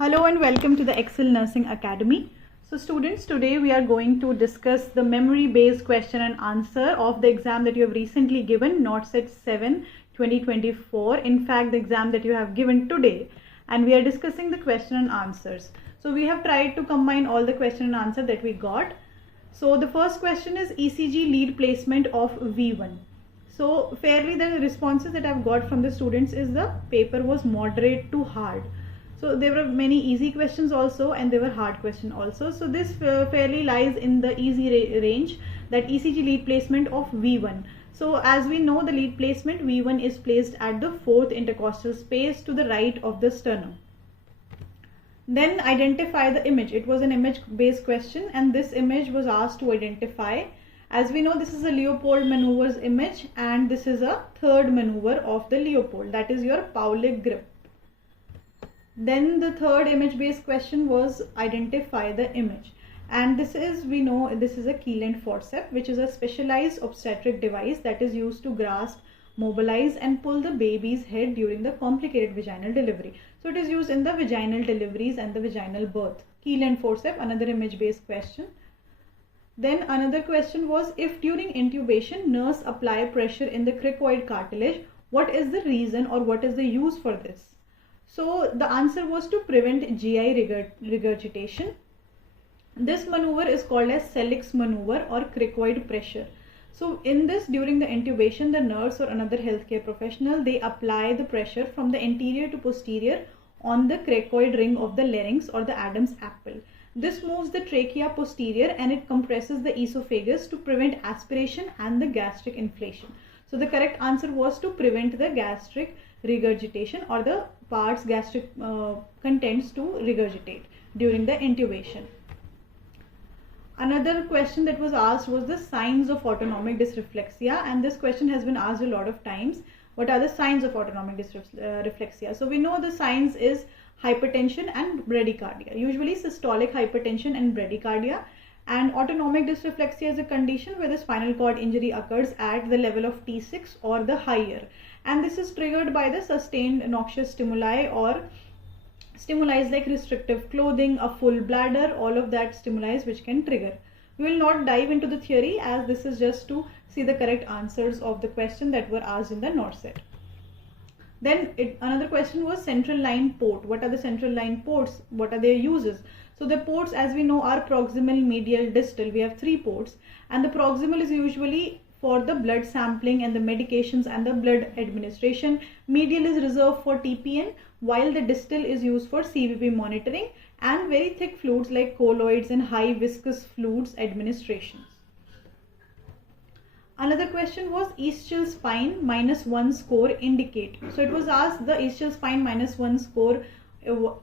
Hello and welcome to the Excel Nursing Academy. So students, today we are going to discuss the memory-based question and answer of the exam that you have recently given, Norcet 7 2024. In fact, the exam that you have given today, and we are discussing the question and answers. So we have tried to combine all the question and answer that we got. So the first question is ECG lead placement of V1. So fairly the responses that I've got from the students is the paper was moderate to hard. So there were many easy questions also and there were hard questions also. So this fairly lies in the easy range, that ECG lead placement of V1. So as we know, the lead placement V1 is placed at the fourth intercostal space to the right of the sternum. Then identify the image. It was an image based question and this image was asked to identify. As we know, this is a Leopold maneuvers image and this is a third maneuver of the Leopold, that is your Paulik grip. Then the third image based question was identify the image, and this is, we know this is a keel and forceps, which is a specialized obstetric device that is used to grasp, mobilize and pull the baby's head during the complicated vaginal delivery. So it is used in the vaginal deliveries and the vaginal birth. Keel and forceps, another image based question. Then another question was, if during intubation nurse apply pressure in the cricoid cartilage, what is the reason or what is the use for this? So the answer was to prevent GI regurgitation. This maneuver is called as Sellick's maneuver or cricoid pressure. So in this, during the intubation, the nurse or another healthcare professional, they apply the pressure from the anterior to posterior on the cricoid ring of the larynx or the Adam's apple. This moves the trachea posterior and it compresses the esophagus to prevent aspiration and the gastric inflation. So the correct answer was to prevent the gastric regurgitation or the parts gastric contents to regurgitate during the intubation. Another question that was asked was the signs of autonomic dysreflexia, and this question has been asked a lot of times. What are the signs of autonomic dysreflexia? So we know the signs is hypertension and bradycardia, usually systolic hypertension and bradycardia. And autonomic dysreflexia is a condition where the spinal cord injury occurs at the level of T6 or the higher. And this is triggered by the sustained noxious stimuli or stimuli like restrictive clothing, a full bladder, all of that stimuli which can trigger. We will not dive into the theory as this is just to see the correct answers of the question that were asked in the Norcet. Then another question was central line port. What are the central line ports? What are their uses? So the ports, as we know, are proximal, medial, distal. We have three ports, and the proximal is usually for the blood sampling and the medications and the blood administration. Medial is reserved for TPN, while the distal is used for CVP monitoring and very thick fluids like colloids and high viscous fluids administrations. Another question was ischial spine -1 score indicate. So it was asked the ischial spine -1 score,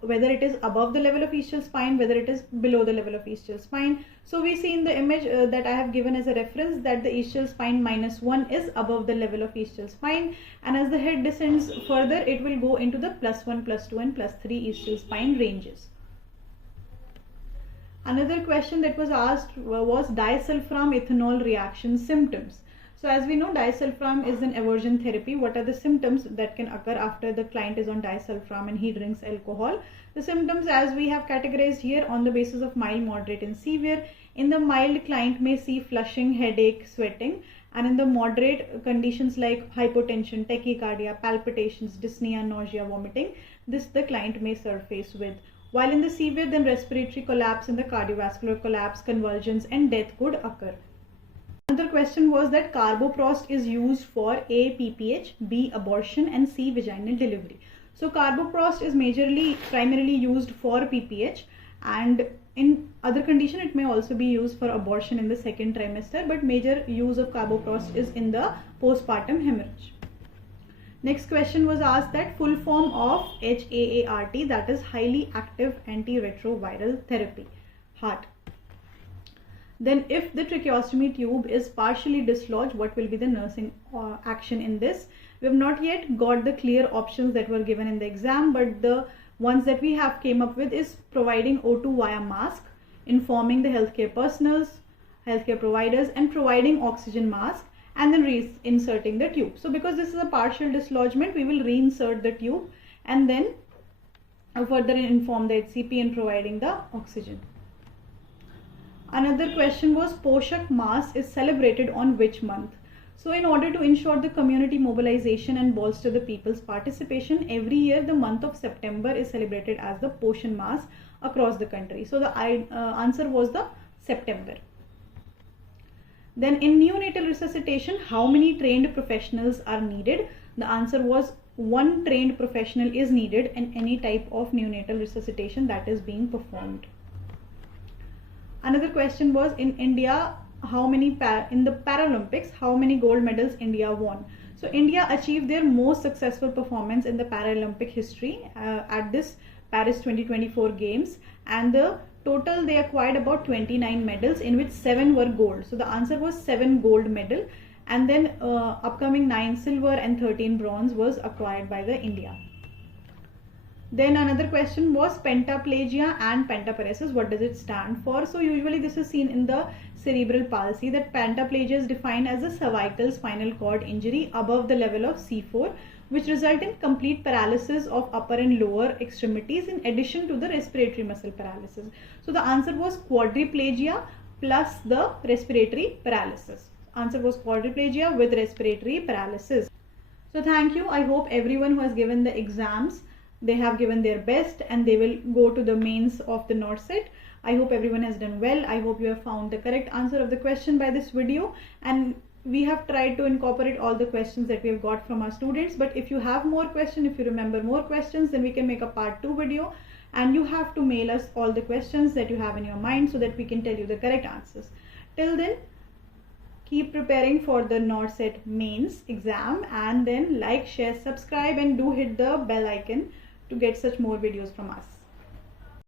whether it is above the level of ischial spine, whether it is below the level of ischial spine. So we see in the image that I have given as a reference that the ischial spine -1 is above the level of ischial spine, and as the head descends further, it will go into the +1, +2 and +3 ischial spine ranges. Another question that was asked was disulfiram ethanol reaction symptoms. So as we know, disulfiram is an aversion therapy. What are the symptoms that can occur after the client is on disulfiram and he drinks alcohol? The symptoms, as we have categorized here on the basis of mild, moderate and severe. In the mild, client may see flushing, headache, sweating, and in the moderate, conditions like hypotension, tachycardia, palpitations, dyspnea, nausea, vomiting, this the client may surface with. While in the severe, then respiratory collapse and the cardiovascular collapse, convulsions and death could occur. Another question was that carboprost is used for A, PPH, B, abortion and C, vaginal delivery. So carboprost is primarily used for PPH, and in other condition it may also be used for abortion in the second trimester, but major use of carboprost is in the postpartum hemorrhage. Next question was asked that full form of HAART, that is highly active antiretroviral therapy, heart. Then if the tracheostomy tube is partially dislodged, what will be the nursing action in this? We have not yet got the clear options that were given in the exam, but the ones that we have came up with is providing O2 via mask, informing the healthcare personnel, healthcare providers and providing oxygen mask, and then reinserting the tube. So because this is a partial dislodgement, we will reinsert the tube and then further inform the HCP in providing the oxygen. Another question was Poshak Mas is celebrated on which month? So in order to ensure the community mobilization and bolster the people's participation, every year the month of September is celebrated as the Poshan Mas across the country. So the answer was the September. Then in neonatal resuscitation, how many trained professionals are needed? The answer was 1 trained professional is needed in any type of neonatal resuscitation that is being performed. Another question was in India, how many in the Paralympics, how many gold medals India won? So India achieved their most successful performance in the Paralympic history at this Paris 2024 games, and the total they acquired about 29 medals, in which 7 were gold. So the answer was 7 gold medal, and then upcoming 9 silver and 13 bronze was acquired by the India. Then another question was pentaplegia and pentaparesis. What does it stand for? So usually this is seen in the cerebral palsy, that pentaplegia is defined as a cervical spinal cord injury above the level of C4, which result in complete paralysis of upper and lower extremities in addition to the respiratory muscle paralysis. So the answer was quadriplegia plus the respiratory paralysis. Answer was quadriplegia with respiratory paralysis. So thank you. I hope everyone who has given the exams, they have given their best and they will go to the mains of the Norcet. I hope everyone has done well. I hope you have found the correct answer of the question by this video, and we have tried to incorporate all the questions that we have got from our students. But if you have more questions, if you remember more questions, then we can make a part 2 video, and you have to mail us all the questions that you have in your mind so that we can tell you the correct answers. Till then, keep preparing for the Norcet mains exam, and then like, share, subscribe, and do hit the bell icon to get such more videos from us.